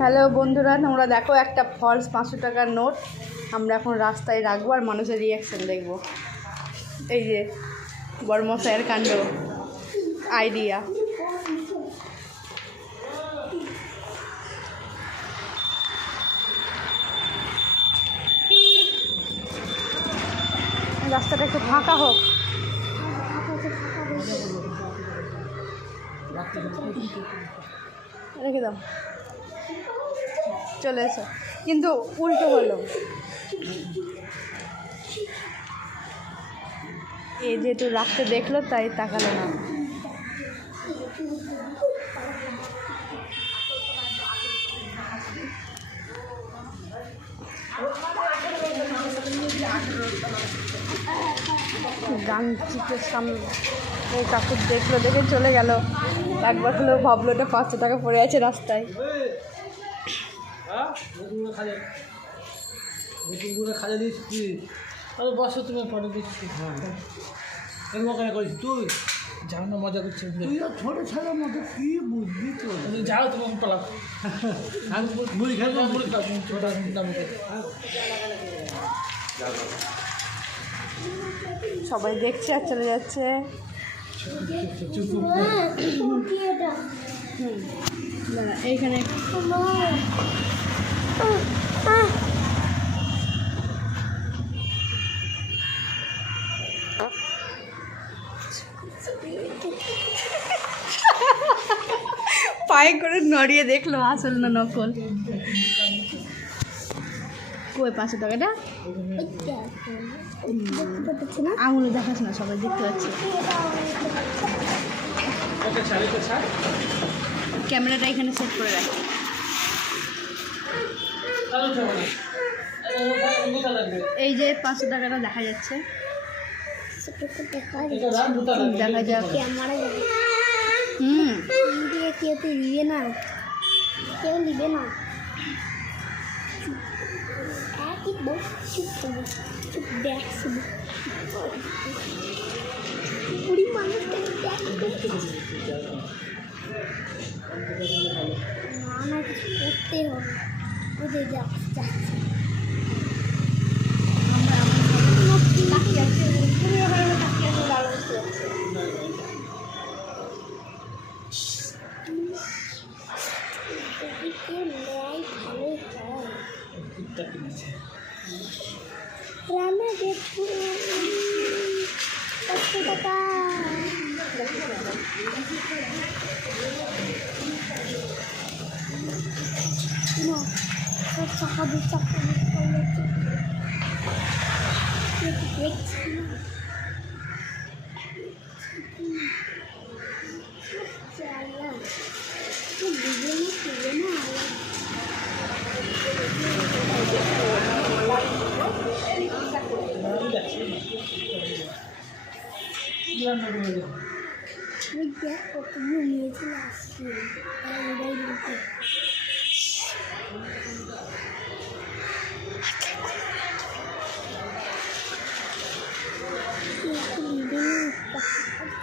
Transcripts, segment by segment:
Hello বন্ধুরা, তোমরা দেখো একটা ফলস 500 টাকার নোট আমরা এখন রাস্তায় রাখবো আর মানুষের রিয়াকশান দেখবো। এই যে বড়মশাইয়ের কাণ্ড আইডিয়া। রাস্তাটা একটু ফাঁকা হোক। রেখে দাও, চলে এসো। কিন্তু উল্টো হলো, এই যেহেতু রাখতে দেখলো তাই তাকালো না। গান চিত্রের সামনে এই কাকুর দেখলো, দেখে চলে গেল। একবার হলেও ভাবলো ওটা 500 টাকা পড়ে আছে রাস্তায়। খাজা দিচ্ছি, বসো তুমি পরে দিচ্ছি। হ্যাঁ করিস তুই, যাও না, মজা করছে। ছোটো ছেলের মতো কি বুঝবি তো, যাও তোমার পালা। মুড়ি খেয়ে মুড়ি খাও, ছোটা সবাই দেখছে আর চলে যাচ্ছে। এইখানে পায়ে করে নড়িয়ে দেখলো আসল না নকল। কই 500 টাকাটা আঙুলে দেখাস না, সবাই দেখতে পাচ্ছে। ক্যামেরাটা এখানে সেট করে রাখ। এই যে 500 টাকাটা দেখা যাচ্ছে, দেখা যাক। কেউ তো নিবে না, কেউ নিবে না। বুড়ি মানুষটা না কিছু করতে হবে, ওদের যাচ্ছে রান্না দেখবো 500 টাকা। চাকা দু চাকা দেখছি কতগুলো নিয়েছিল আসছে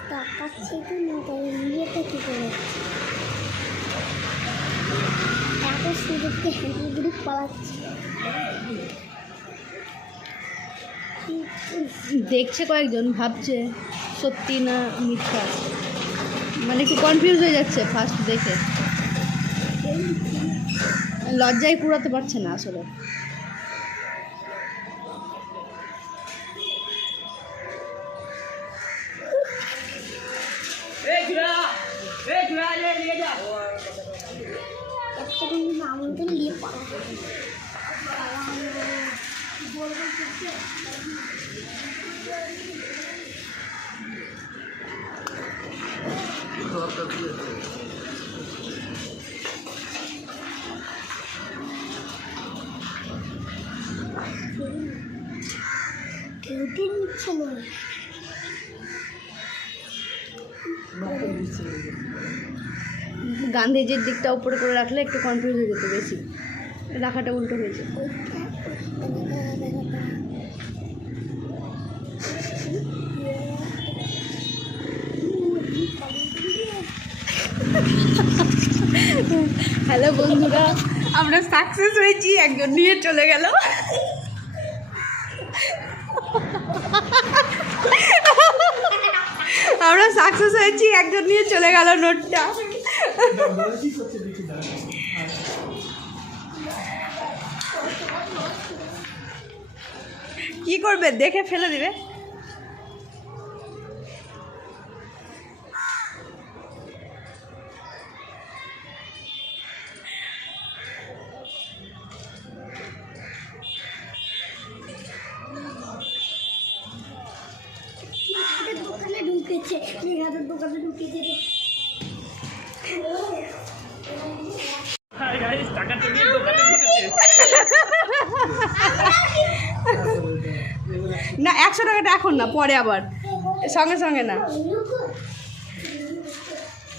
টাকা ছেড়ে না, তাই নিজেটা কী করে এত সুযোগকে হেঁটে পালাচ্ছে। দেখছে কয়েকজন, ভাবছে সত্যি না মিথ্যা, মানে একটু কনফিউজ হয়ে যাচ্ছে ফার্স্ট দেখে। লজ্জায় কুড়াতে পারছে না আসলে। আমন্ত্রণ নিয়ে পালা কেউ নিচ্ছে না। গান্ধীজির দিকটা উপরে করে রাখলে একটু কনফিউজ হয়ে যেত বেশি, রাখাটা উল্টো হয়েছে। হ্যালো বন্ধুরা, আমরা সাকসেস হয়েছি, একজন নিয়ে চলে গেল। আমরা সাকসেস হয়েছি, একজন নিয়ে চলে গেল নোটটা। কি করবে, দেখে ফেলে দিবে। দোকানে ঢুকেছে, মেঘাদের দোকানে ঢুকেছে রে। না 100 টাকাটা এখন না, পরে আবার, সঙ্গে সঙ্গে না।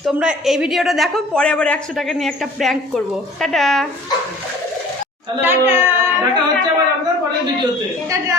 তোমরা এই ভিডিওটা দেখো, পরে আবার 100 টাকা নিয়ে একটা প্র্যাঙ্ক করবো। টাটা দেখা হচ্ছে আবার আপনার পরের ভিডিওতে। টাটা।